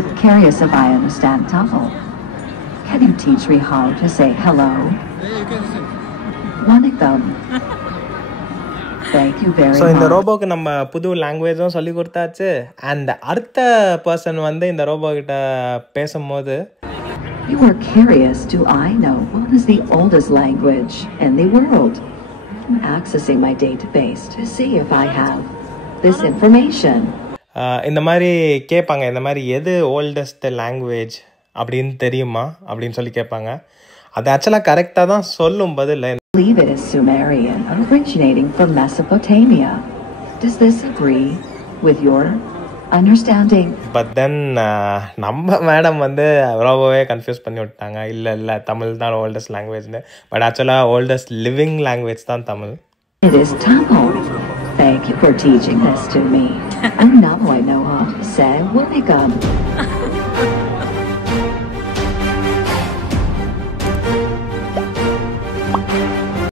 You're curious if I understand Tamil. Can you teach me how to say hello? Vanakkam. Thank you very so இந்த much. ரோபோக்கு நம்ம புது லாங்குவேஜும் சொல்லி கொடுத்தாச்சு. அண்ட் அடுத்த பர்சன் வந்து இந்த ரோபோ கிட்ட பேசும்போது You were curious, do I know what is the oldest language in the world? I'm accessing my database to see if I have this information. இந்த மாதிரி கேட்பாங்க, இந்த மாதிரி எது ஓல்டஸ்ட் லாங்குவேஜ் அப்படின்னு தெரியுமா அப்படின்னு சொல்லி கேட்பாங்க. அது ஆக்சுவலாக கரெக்டாக தான் சொல்லும் பதில். I believe it is Sumerian, originating from Mesopotamia. Does this agree with your understanding? But then நம்ம மேடம் வந்து ரொம்பவே கன்ஃபியூஸ் பண்ணி விட்டாங்க. இல்லை தமிழ் தான் ஓல்டஸ்ட் லாங்குவேஜ்னு. பட் ஆக்சுவலாக ஓல்டஸ்ட் லிவிங் லாங்குவேஜ் தான் Tamil. It is Tamil. Thank you for teaching this to me. And now I know how to say Vanakkam.